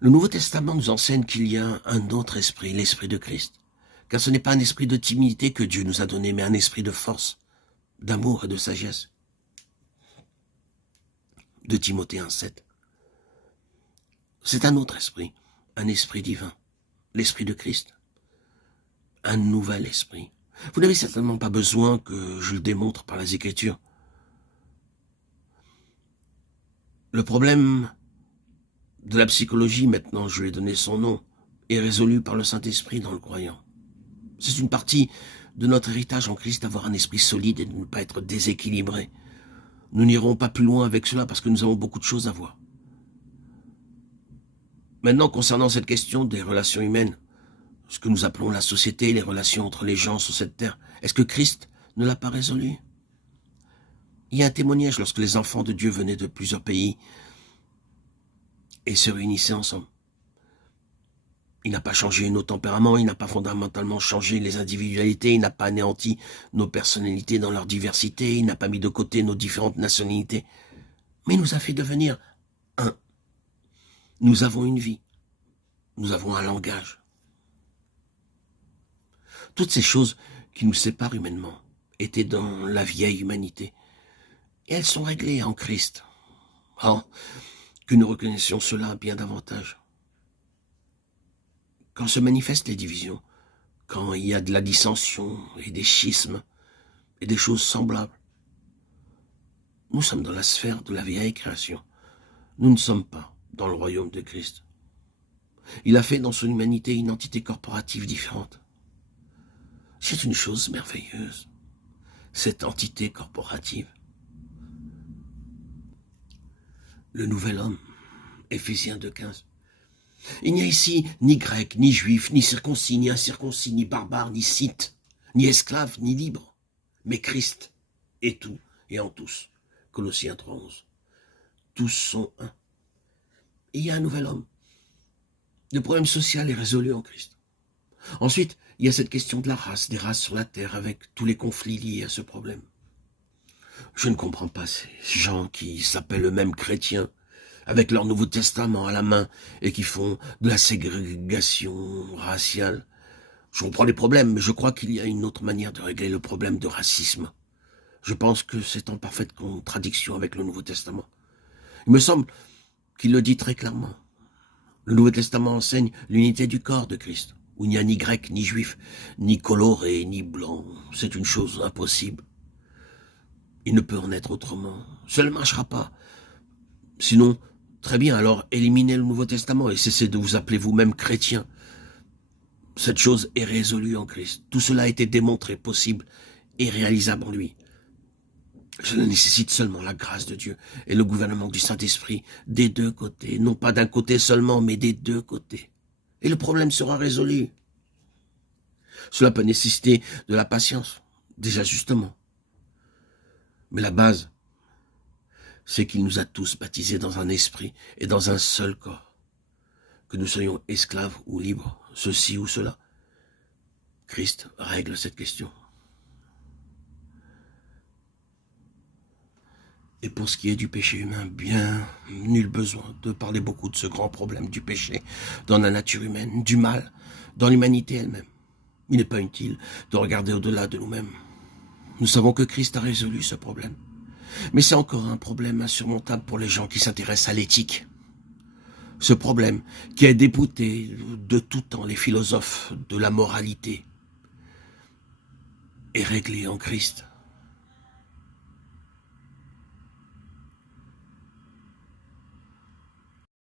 Le Nouveau Testament nous enseigne qu'il y a un autre esprit, l'esprit de Christ. Car ce n'est pas un esprit de timidité que Dieu nous a donné, mais un esprit de force, d'amour et de sagesse. De Timothée 1,7. C'est un autre esprit, un esprit divin, l'esprit de Christ. Un nouvel esprit. Vous n'avez certainement pas besoin que je le démontre par les Écritures. Le problème de la psychologie, maintenant je lui ai donné son nom, est résolu par le Saint-Esprit dans le croyant. C'est une partie de notre héritage en Christ d'avoir un esprit solide et de ne pas être déséquilibré. Nous n'irons pas plus loin avec cela parce que nous avons beaucoup de choses à voir. Maintenant, concernant cette question des relations humaines, ce que nous appelons la société, les relations entre les gens sur cette terre, est-ce que Christ ne l'a pas résolu? Il y a un témoignage lorsque les enfants de Dieu venaient de plusieurs pays et se réunissaient ensemble. Il n'a pas changé nos tempéraments, il n'a pas fondamentalement changé les individualités, il n'a pas anéanti nos personnalités dans leur diversité, il n'a pas mis de côté nos différentes nationalités, mais il nous a fait devenir un. Nous avons une vie, nous avons un langage. Toutes ces choses qui nous séparent humainement étaient dans la vieille humanité, et elles sont réglées en Christ. Oh, que nous reconnaissions cela bien davantage. Quand se manifestent les divisions, quand il y a de la dissension et des schismes et des choses semblables, nous sommes dans la sphère de la vieille création. Nous ne sommes pas dans le royaume de Christ. Il a fait dans son humanité une entité corporative différente. C'est une chose merveilleuse, cette entité corporative. Le nouvel homme, Éphésiens 2,15. Il n'y a ici ni grec, ni juif, ni circoncis, ni incirconcis, ni barbare, ni scythe, ni esclave, ni libre, mais Christ est tout et en tous. Colossiens 3,11. Tous sont un. Et il y a un nouvel homme. Le problème social est résolu en Christ. Ensuite, il y a cette question de la race, des races sur la terre, avec tous les conflits liés à ce problème. Je ne comprends pas ces gens qui s'appellent eux-mêmes chrétiens, avec leur Nouveau Testament à la main, et qui font de la ségrégation raciale. Je comprends les problèmes, mais je crois qu'il y a une autre manière de régler le problème de racisme. Je pense que c'est en parfaite contradiction avec le Nouveau Testament. Il me semble qu'il le dit très clairement. Le Nouveau Testament enseigne l'unité du corps de Christ, où il n'y a ni grec, ni juif, ni coloré, ni blanc. C'est une chose impossible. Il ne peut en être autrement. Cela ne marchera pas. Sinon, très bien, alors éliminez le Nouveau Testament et cessez de vous appeler vous-même chrétien. Cette chose est résolue en Christ. Tout cela a été démontré, possible et réalisable en lui. Cela nécessite seulement la grâce de Dieu et le gouvernement du Saint-Esprit des deux côtés. Non pas d'un côté seulement, mais des deux côtés. Et le problème sera résolu. Cela peut nécessiter de la patience, des ajustements. Mais la base, c'est qu'il nous a tous baptisés dans un esprit et dans un seul corps. Que nous soyons esclaves ou libres, ceci ou cela. Christ règle cette question. Et pour ce qui est du péché humain, bien, nul besoin de parler beaucoup de ce grand problème du péché dans la nature humaine, du mal, dans l'humanité elle-même. Il n'est pas utile de regarder au-delà de nous-mêmes. Nous savons que Christ a résolu ce problème. Mais c'est encore un problème insurmontable pour les gens qui s'intéressent à l'éthique. Ce problème qui a débouté de tout temps les philosophes de la moralité est réglé en Christ.